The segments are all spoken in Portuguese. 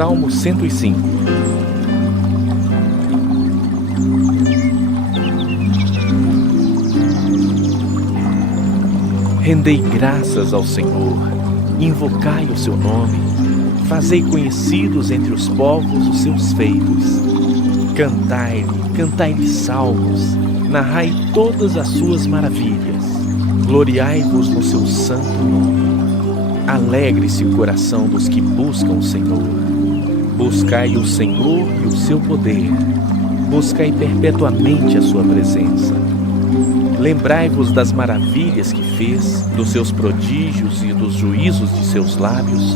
Salmo 105. Rendei graças ao Senhor, invocai o seu nome, fazei conhecidos entre os povos os seus feitos. Cantai-lhe, cantai-lhe salmos, narrai todas as suas maravilhas, gloriai-vos no seu santo nome. Alegre-se o coração dos que buscam o Senhor. Buscai o Senhor e o seu poder, buscai perpetuamente a sua presença. Lembrai-vos das maravilhas que fez, dos seus prodígios e dos juízos de seus lábios,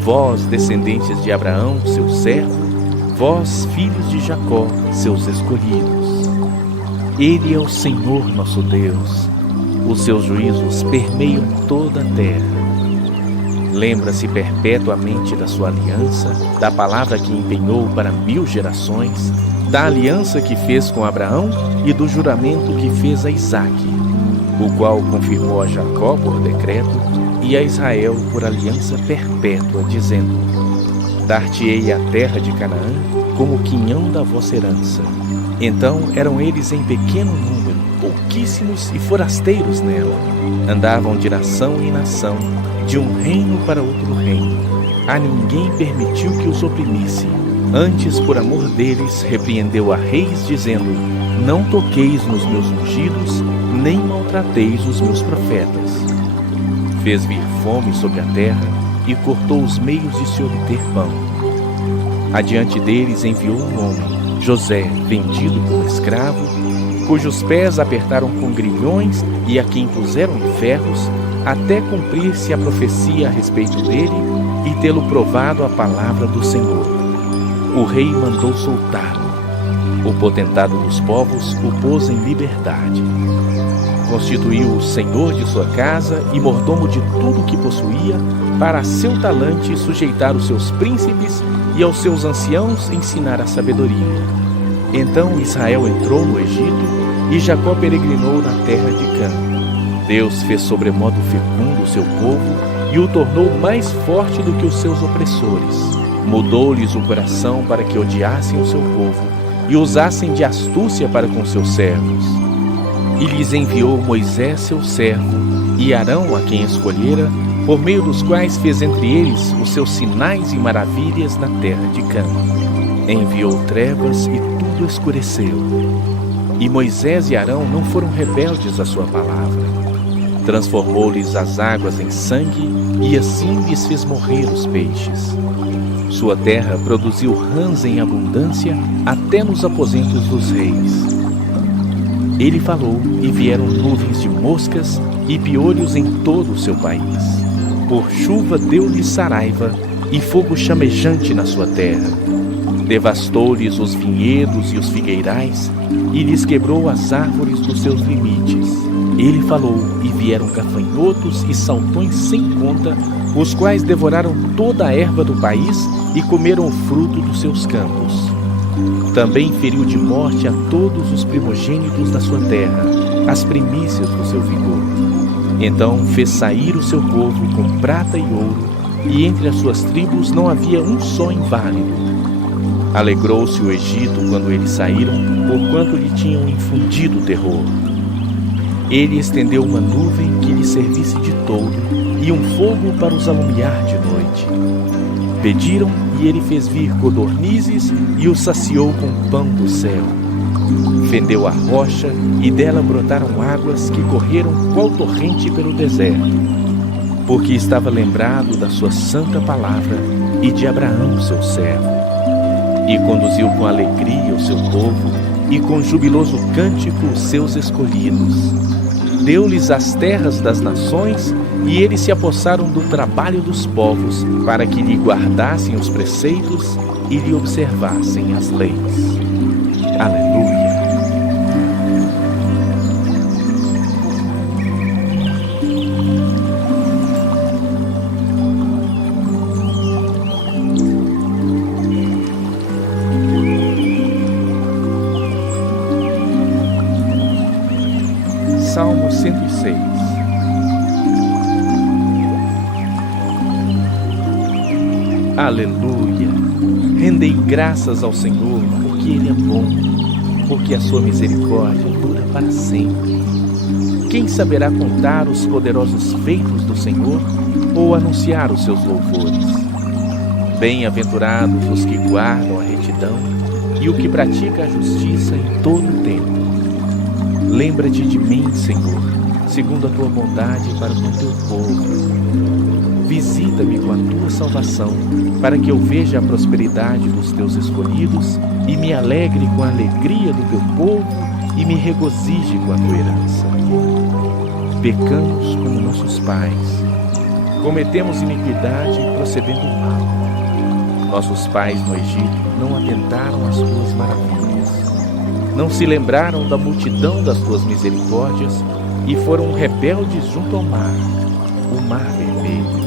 vós, descendentes de Abraão, seu servo, vós, filhos de Jacó, seus escolhidos. Ele é o Senhor nosso Deus, os seus juízos permeiam toda a terra. Lembra-se perpetuamente da sua aliança, da palavra que empenhou para 1000 gerações, da aliança que fez com Abraão e do juramento que fez a Isaque, o qual confirmou a Jacó por decreto e a Israel por aliança perpétua, dizendo: Dar-te-ei a terra de Canaã como quinhão da vossa herança. Então eram eles em pequeno número, pouquíssimos e forasteiros nela. Andavam de nação em nação, de um reino para outro reino. A ninguém permitiu que os oprimisse. Antes, por amor deles, repreendeu a reis, dizendo: Não toqueis nos meus ungidos, nem maltrateis os meus profetas. Fez vir fome sobre a terra e cortou os meios de se obter pão. Adiante deles enviou um homem, José, vendido como escravo, cujos pés apertaram com grilhões e a quem puseram em ferros, até cumprir-se a profecia a respeito dele e tê-lo provado a palavra do Senhor. O rei mandou soltá-lo. O potentado dos povos o pôs em liberdade. Constituiu-o senhor de sua casa e mordomo de tudo o que possuía, para a seu talante sujeitar os seus príncipes e aos seus anciãos ensinar a sabedoria. Então Israel entrou no Egito e Jacó peregrinou na terra de Cã. Deus fez sobremodo fecundo o seu povo e o tornou mais forte do que os seus opressores. Mudou-lhes o coração para que odiassem o seu povo e usassem de astúcia para com seus servos. E lhes enviou Moisés, seu servo, e Arão, a quem escolhera, por meio dos quais fez entre eles os seus sinais e maravilhas na terra de Cã. Enviou trevas e tudo escureceu. E Moisés e Arão não foram rebeldes à sua palavra. Transformou-lhes as águas em sangue e assim lhes fez morrer os peixes. Sua terra produziu rãs em abundância até nos aposentos dos reis. Ele falou e vieram nuvens de moscas e piolhos em todo o seu país. Por chuva deu-lhes saraiva e fogo chamejante na sua terra. Devastou-lhes os vinhedos e os figueirais e lhes quebrou as árvores dos seus limites. Ele falou e vieram gafanhotos e saltões sem conta, os quais devoraram toda a erva do país e comeram o fruto dos seus campos. Também feriu de morte a todos os primogênitos da sua terra, as primícias do seu vigor. Então fez sair o seu povo com prata e ouro, e entre as suas tribos não havia um só inválido. Alegrou-se o Egito quando eles saíram, porquanto lhe tinham infundido terror. Ele estendeu uma nuvem que lhe servisse de toldo e um fogo para os alumiar de noite. Pediram e ele fez vir codornizes e os saciou com pão do céu. Fendeu a rocha e dela brotaram águas que correram qual torrente pelo deserto, porque estava lembrado da sua santa palavra e de Abraão, seu servo. E conduziu com alegria o seu povo e com jubiloso cântico os seus escolhidos. Deu-lhes as terras das nações e eles se apossaram do trabalho dos povos para que lhe guardassem os preceitos e lhe observassem as leis. Aleluia! Salmo 106. Aleluia! Rendei graças ao Senhor, porque Ele é bom, porque a sua misericórdia dura para sempre. Quem saberá contar os poderosos feitos do Senhor ou anunciar os seus louvores? Bem-aventurados os que guardam a retidão e o que pratica a justiça em todo o tempo. Lembra-te de mim, Senhor, segundo a tua bondade para com teu povo. Visita-me com a tua salvação, para que eu veja a prosperidade dos teus escolhidos e me alegre com a alegria do teu povo e me regozije com a tua herança. Pecamos como nossos pais, cometemos iniquidade procedendo mal. Nossos pais no Egito não atentaram às tuas maravilhas, não se lembraram da multidão das tuas misericórdias e foram rebeldes junto ao mar, o mar vermelho.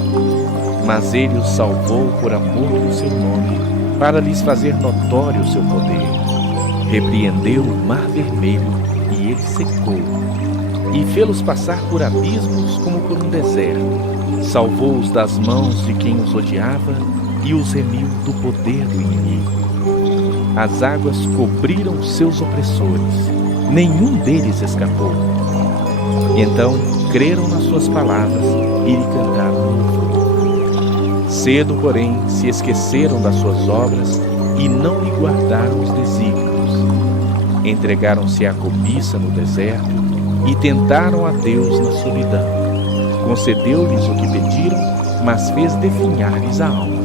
Mas ele os salvou por amor do seu nome, para lhes fazer notório o seu poder. Repreendeu o mar vermelho e ele secou, e fê-los passar por abismos como por um deserto. Salvou-os das mãos de quem os odiava e os remiu do poder do inimigo. As águas cobriram seus opressores, nenhum deles escapou. Então creram nas suas palavras e lhe cantaram louvor. Cedo, porém, se esqueceram das suas obras e não lhe guardaram os desígnios. Entregaram-se à cobiça no deserto e tentaram a Deus na solidão. Concedeu-lhes o que pediram, mas fez definhar-lhes a alma.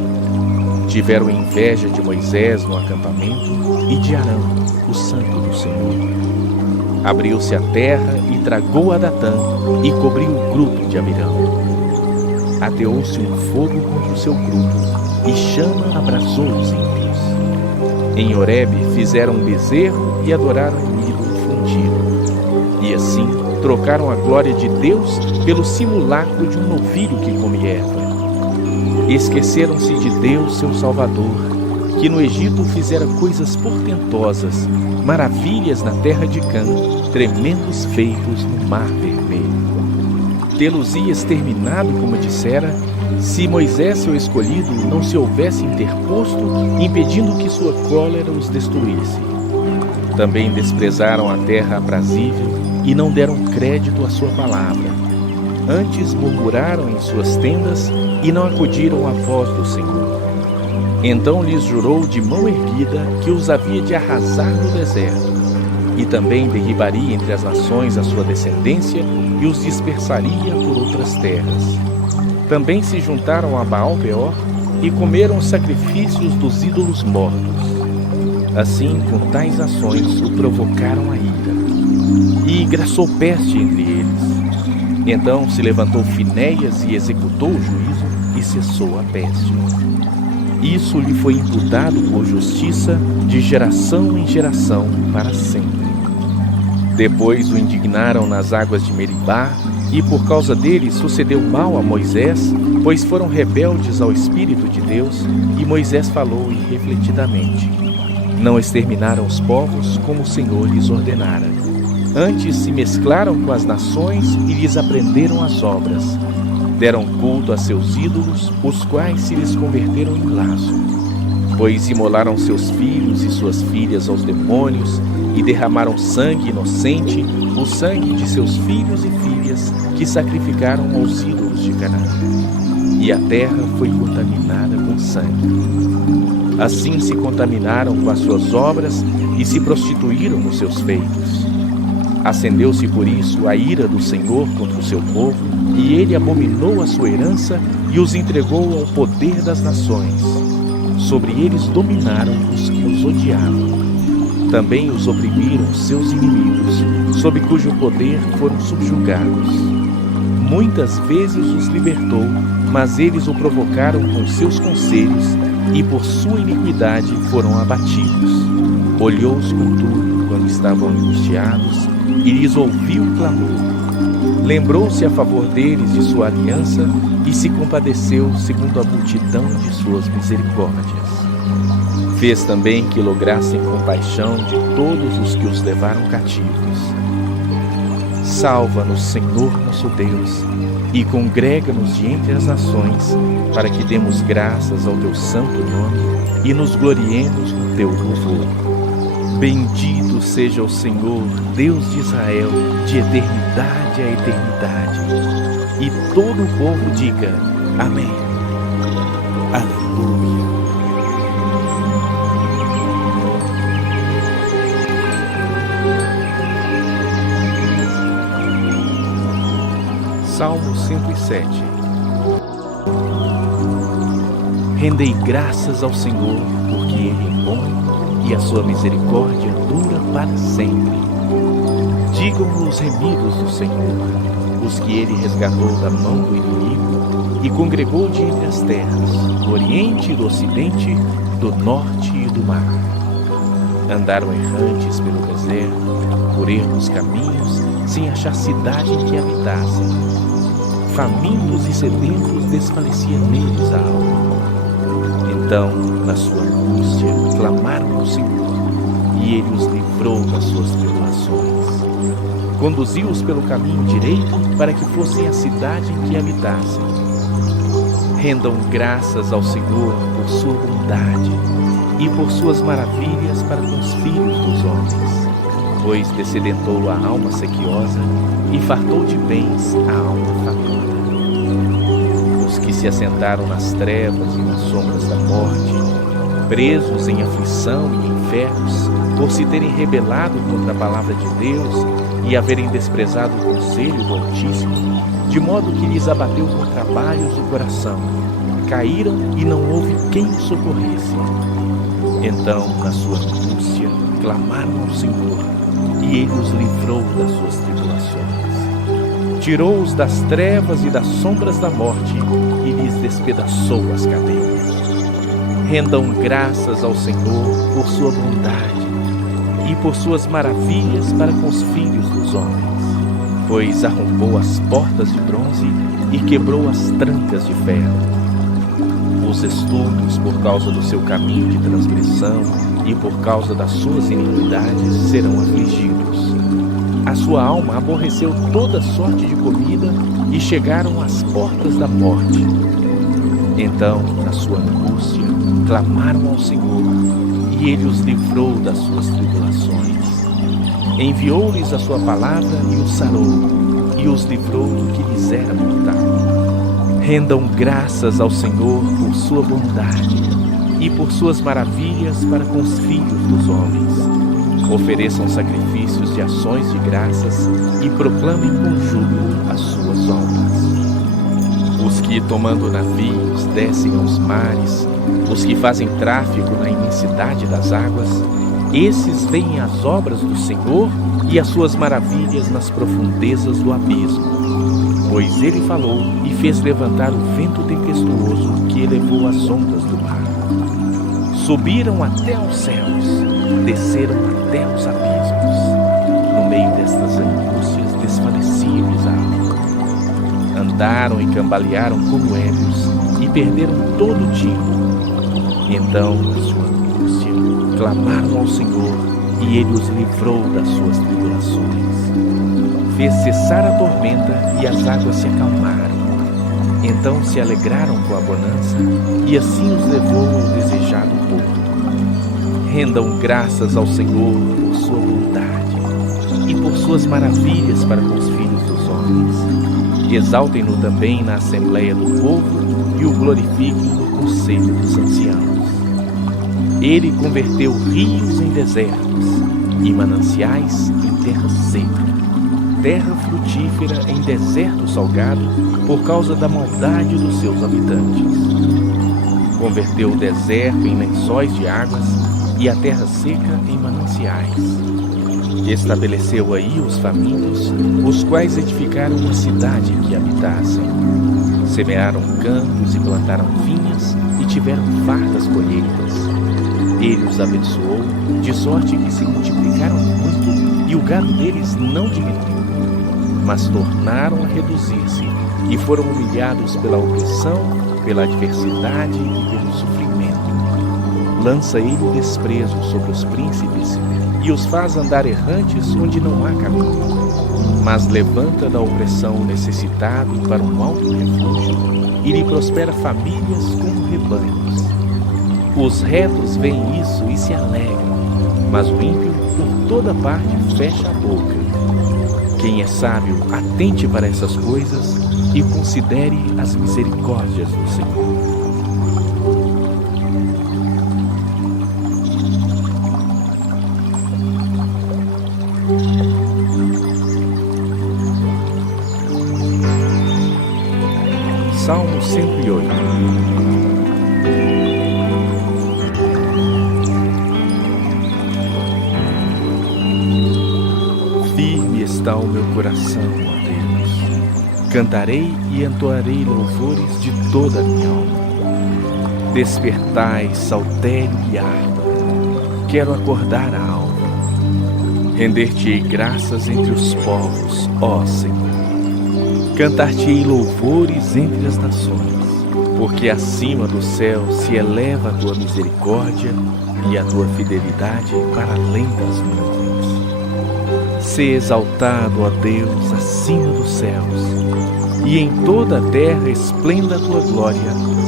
Tiveram inveja de Moisés no acampamento e de Arão, o santo do Senhor. Abriu-se a terra e tragou a Datã e cobriu o grupo de Amirão. Ateou-se um fogo contra o seu grupo, e chama abrasou os ímpios. Em Horebe fizeram um bezerro e adoraram um ídolo fundido. E assim trocaram a glória de Deus pelo simulacro de um novilho que come erva. Esqueceram-se de Deus, seu Salvador, que no Egito fizera coisas portentosas, maravilhas na terra de Cã, tremendos feitos no mar vermelho. Tê-los-ia exterminado, como dissera, se Moisés, seu escolhido, não se houvesse interposto, impedindo que sua cólera os destruísse. Também desprezaram a terra aprazível e não deram crédito à sua palavra. Antes murmuraram em suas tendas e não acudiram à voz do Senhor. Então lhes jurou de mão erguida que os havia de arrasar no deserto, e também derribaria entre as nações a sua descendência e os dispersaria por outras terras. Também se juntaram a Baal-peor e comeram os sacrifícios dos ídolos mortos. Assim, com tais ações, o provocaram a ira. E graçou peste entre eles. Então se levantou Finéias e executou o juízo e cessou a peste. Isso lhe foi imputado por justiça de geração em geração para sempre. Depois o indignaram nas águas de Meribá, e por causa dele sucedeu mal a Moisés, pois foram rebeldes ao Espírito de Deus, e Moisés falou irrefletidamente. Não exterminaram os povos como o Senhor lhes ordenara. Antes se mesclaram com as nações e lhes aprenderam as obras. Deram culto a seus ídolos, os quais se lhes converteram em laço. Pois imolaram seus filhos e suas filhas aos demônios e derramaram sangue inocente, o sangue de seus filhos e filhas que sacrificaram aos ídolos de Canaã. E a terra foi contaminada com sangue. Assim se contaminaram com as suas obras e se prostituíram nos seus feitos. Acendeu-se por isso a ira do Senhor contra o seu povo, e ele abominou a sua herança e os entregou ao poder das nações. Sobre eles dominaram os que os odiavam. Também os oprimiram seus inimigos, sob cujo poder foram subjugados. Muitas vezes os libertou, mas eles o provocaram com seus conselhos, e por sua iniquidade foram abatidos. Olhou-os contudo quando estavam angustiados, e lhes ouviu o clamor. Lembrou-se a favor deles de sua aliança, e se compadeceu segundo a multidão de suas misericórdias. Fez também que lograssem compaixão de todos os que os levaram cativos. Salva-nos, Senhor nosso Deus, e congrega-nos de entre as nações, para que demos graças ao teu santo nome e nos gloriemos no teu louvor. Bendito seja o Senhor, Deus de Israel, de eternidade a eternidade. E todo o povo diga: Amém. Aleluia. Salmo 107. Rendei graças ao Senhor, porque Ele é bom e a sua misericórdia dura para sempre. Digam os remidos do Senhor, os que Ele resgatou da mão do inimigo e congregou de entre as terras, do oriente e do ocidente, do norte e do mar. Andaram errantes pelo deserto, por ermos caminhos, sem achar cidade em que habitassem. Famintos e sedentos desfalecia neles a alma. Então, na sua angústia, clamaram ao Senhor, e Ele os livrou das suas tribulações. Conduziu-os pelo caminho direito para que fossem a cidade em que habitassem. Rendam graças ao Senhor por sua bondade e por suas maravilhas para com os filhos dos homens, pois descedentou a alma sequiosa e fartou de bens a alma faminta. Os que se assentaram nas trevas e nas sombras da morte, presos em aflição e infernos, por se terem rebelado contra a palavra de Deus e haverem desprezado o conselho do Altíssimo, de modo que lhes abateu com trabalhos o coração, caíram e não houve quem os socorresse. Então, na sua angústia, clamaram ao Senhor, e Ele os livrou das suas tribulações. Tirou-os das trevas e das sombras da morte e lhes despedaçou as cadeias. Rendam graças ao Senhor por sua bondade e por suas maravilhas para com os filhos dos homens, pois arrombou as portas de bronze e quebrou as trancas de ferro. Os estúpidos, por causa do seu caminho de transgressão e por causa das suas iniquidades, serão afligidos. A sua alma aborreceu toda sorte de comida e chegaram às portas da morte. Então, na sua angústia, clamaram ao Senhor, e Ele os livrou das suas tribulações. Enviou-lhes a sua palavra e os sarou, e os livrou do que lhes era mortal. Rendam graças ao Senhor por sua bondade e por suas maravilhas para com os filhos dos homens. Ofereçam sacrifícios de ações de graças e proclamem com júbilo as suas obras. Os que, tomando navios, descem aos mares, os que fazem tráfico na imensidade das águas, esses veem as obras do Senhor e as suas maravilhas nas profundezas do abismo. Pois Ele falou e fez levantar o vento tempestuoso que elevou as ondas do mar. Subiram até aos céus, desceram até os abismos. No meio destas angústias desfalecia-lhes a alma. Andaram e cambalearam como ébrios e perderam todo o tino. Então, na sua angústia, clamaram ao Senhor, e Ele os livrou das suas tribulações. Fez cessar a tormenta e as águas se acalmaram. Então se alegraram com a bonança, e assim os levou ao desejado porto. Rendam graças ao Senhor por sua bondade e por suas maravilhas para com os filhos dos homens. Exaltem-no também na assembleia do povo e o glorifiquem no conselho dos anciãos. Ele converteu rios em desertos e mananciais em terra seca, terra frutífera em deserto salgado, por causa da maldade dos seus habitantes. Converteu o deserto em lençóis de águas e a terra seca em mananciais. Estabeleceu aí os famintos, os quais edificaram uma cidade em que habitassem. Semearam campos e plantaram vinhas e tiveram fartas colheitas. Ele os abençoou, de sorte que se multiplicaram muito e o gado deles não diminuiu. Mas tornaram a reduzir-se e foram humilhados pela opressão, pela adversidade e pelo sofrimento. Lança Ele o desprezo sobre os príncipes e os faz andar errantes onde não há caminho. Mas levanta da opressão o necessitado para um alto refúgio e lhe prospera famílias como rebanhos. Os retos veem isso e se alegram, mas o ímpio por toda parte fecha a boca. Quem é sábio, atente para essas coisas e considere as misericórdias do Senhor. Salmo 108. Firme está o meu coração, ó Deus. Cantarei e entoarei louvores de toda a minha alma. Despertai, saltério e harpa. Quero acordar a alma. Render-te-ei graças entre os povos, ó Senhor. Cantar-te-ei louvores entre as nações, porque acima do céu se eleva a tua misericórdia e a tua fidelidade para além das nuvens. Sê exaltado, ó Deus, acima dos céus, e em toda a terra esplenda a tua glória,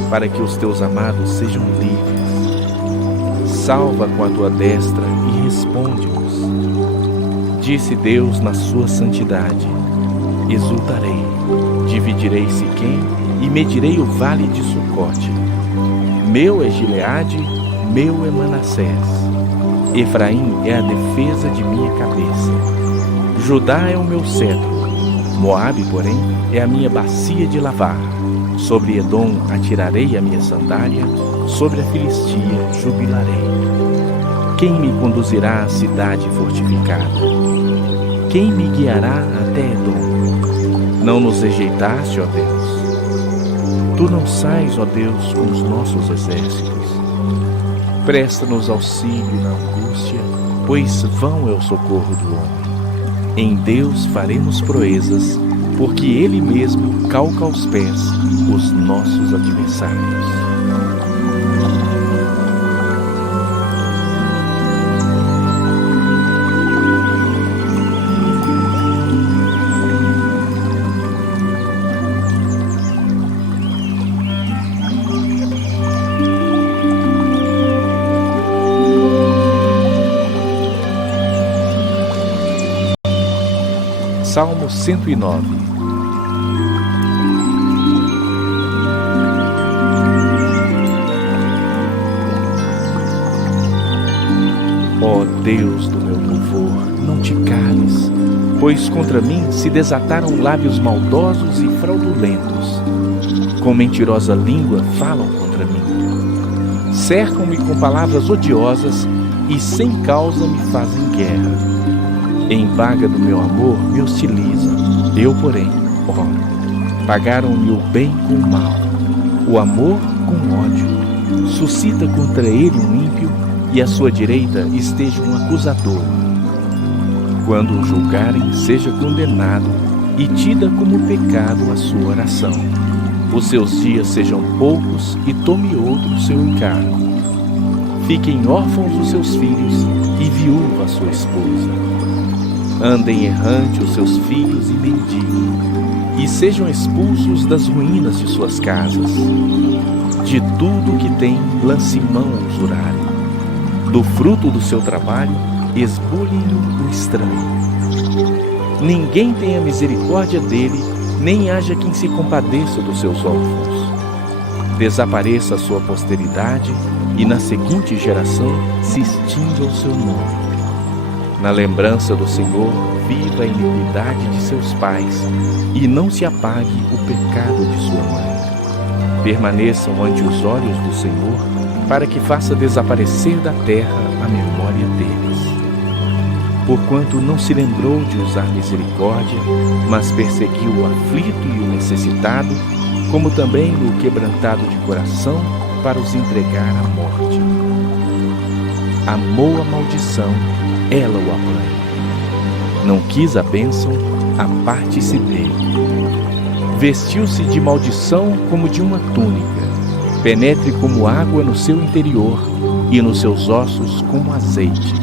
para que os teus amados sejam livres. Salva com a tua destra e responde-nos. Disse Deus na sua santidade: exultarei, dividirei Siquém e medirei o vale de Sucote. Meu é Gileade, meu é Manassés. Efraim é a defesa de minha cabeça. Judá é o meu cetro. Moabe, porém, é a minha bacia de lavar. Sobre Edom atirarei a minha sandália, sobre a Filistia jubilarei. Quem me conduzirá à cidade fortificada? Quem me guiará até Edom? Não nos rejeitaste, ó Deus. Tu não sais, ó Deus, com os nossos exércitos. Presta-nos auxílio na angústia, pois vão é o socorro do homem. Em Deus faremos proezas, porque Ele mesmo calca aos pés os nossos adversários. Salmo 109. Ó Deus do meu louvor, não te cales, pois contra mim se desataram lábios maldosos e fraudulentos. Com mentirosa língua falam contra mim. Cercam-me com palavras odiosas e sem causa me fazem guerra. Em paga do meu amor me hostilizam, eu, porém, oro. Pagaram-me o bem com o mal, o amor com ódio. Suscita contra ele um ímpio, e à sua direita esteja um acusador. Quando o julgarem, seja condenado, e tida como pecado a sua oração. Os seus dias sejam poucos, e tome outro o seu encargo. Fiquem órfãos os seus filhos, e viúva a sua esposa. Andem errante os seus filhos e mendiguem, e sejam expulsos das ruínas de suas casas. De tudo que tem, lance mão ao usurário. Do fruto do seu trabalho, esbulhem-no o estranho. Ninguém tenha misericórdia dele, nem haja quem se compadeça dos seus órfãos. Desapareça a sua posteridade, e na seguinte geração se extinga o seu nome. Na lembrança do Senhor, viva a iniquidade de seus pais, e não se apague o pecado de sua mãe. Permaneçam ante os olhos do Senhor, para que faça desaparecer da terra a memória deles. Porquanto não se lembrou de usar misericórdia, mas perseguiu o aflito e o necessitado, como também o quebrantado de coração, para os entregar à morte. Amou a maldição, ela o apanha. Não quis a bênção, aparte-se dele. Vestiu-se de maldição como de uma túnica, penetre como água no seu interior, e nos seus ossos como azeite.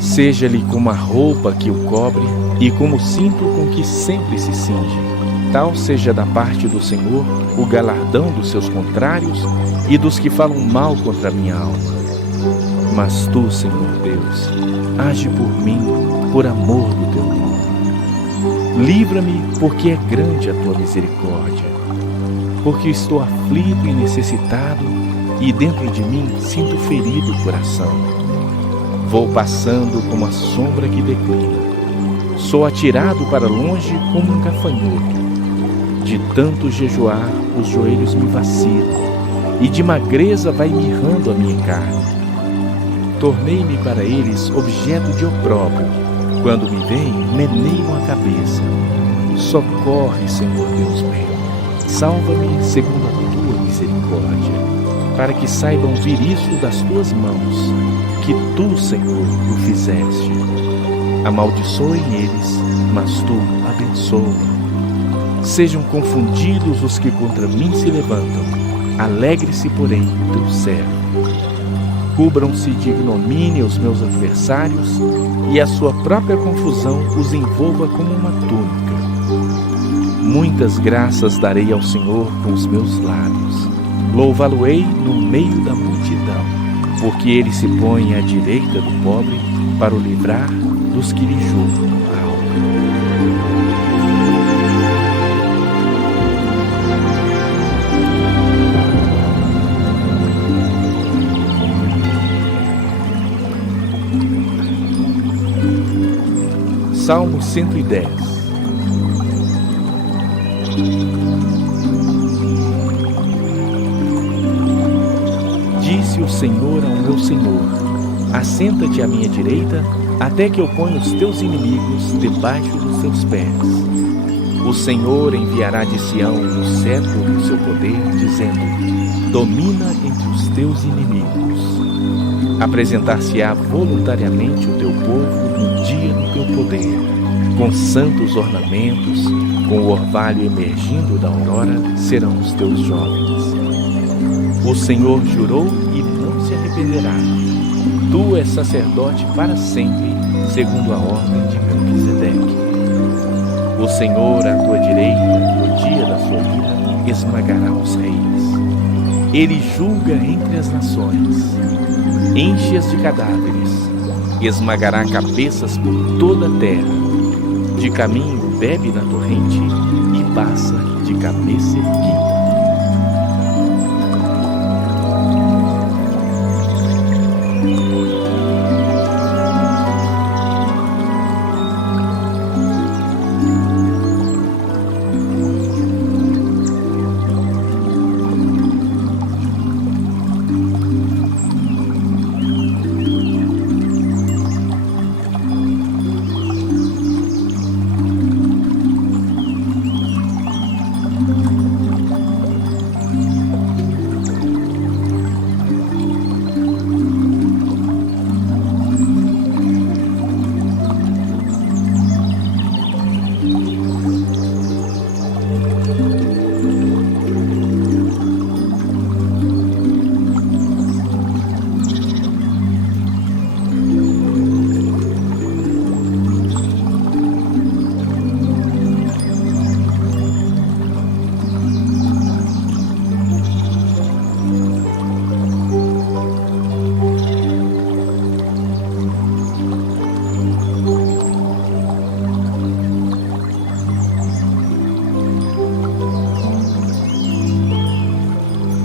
Seja-lhe como a roupa que o cobre, e como o cinto com que sempre se cinge. tal seja da parte do Senhor o galardão dos seus contrários e dos que falam mal contra a minha alma. Mas tu, Senhor Deus, age por mim, por amor do teu nome. Livra-me, porque é grande a tua misericórdia. Porque estou aflito e necessitado, e dentro de mim sinto ferido o coração. Vou passando como a sombra que declina. Sou atirado para longe como um gafanhoto. De tanto jejuar, os joelhos me vacilam, e de magreza vai mirrando a minha carne. Tornei-me para eles objeto de opróbrio. Quando me veem, meneiam a cabeça. Socorre, Senhor Deus meu. Salva-me segundo a tua misericórdia, para que saibam vir isso das tuas mãos, que tu, Senhor, o fizeste. Amaldiçoem eles, mas tu abençoa. Sejam confundidos os que contra mim se levantam. Alegre-se, porém, o teu servo. Cubram-se de ignomínia os meus adversários, e a sua própria confusão os envolva como uma túnica. Muitas graças darei ao Senhor com os meus lábios. Louvá-lo-ei no meio da multidão, porque ele se põe à direita do pobre para o livrar dos que lhe julgam a alma. Salmo 110. Disse o Senhor ao meu Senhor: assenta-te à minha direita, até que eu ponha os teus inimigos debaixo dos teus pés. O Senhor enviará de Sião o cetro do seu poder, dizendo: domina entre os teus inimigos. Apresentar-se-á voluntariamente o teu povo no dia do teu poder, com santos ornamentos, com o orvalho emergindo da aurora, serão os teus jovens. O Senhor jurou e não se arrependerá. Tu és sacerdote para sempre, segundo a ordem de Melquisedeque. O Senhor, à tua direita, no dia da sua ira, esmagará os reis. Ele julga entre as nações, enche-as de cadáveres, esmagará cabeças por toda a terra. De caminho bebe na torrente e passa de cabeça erguida.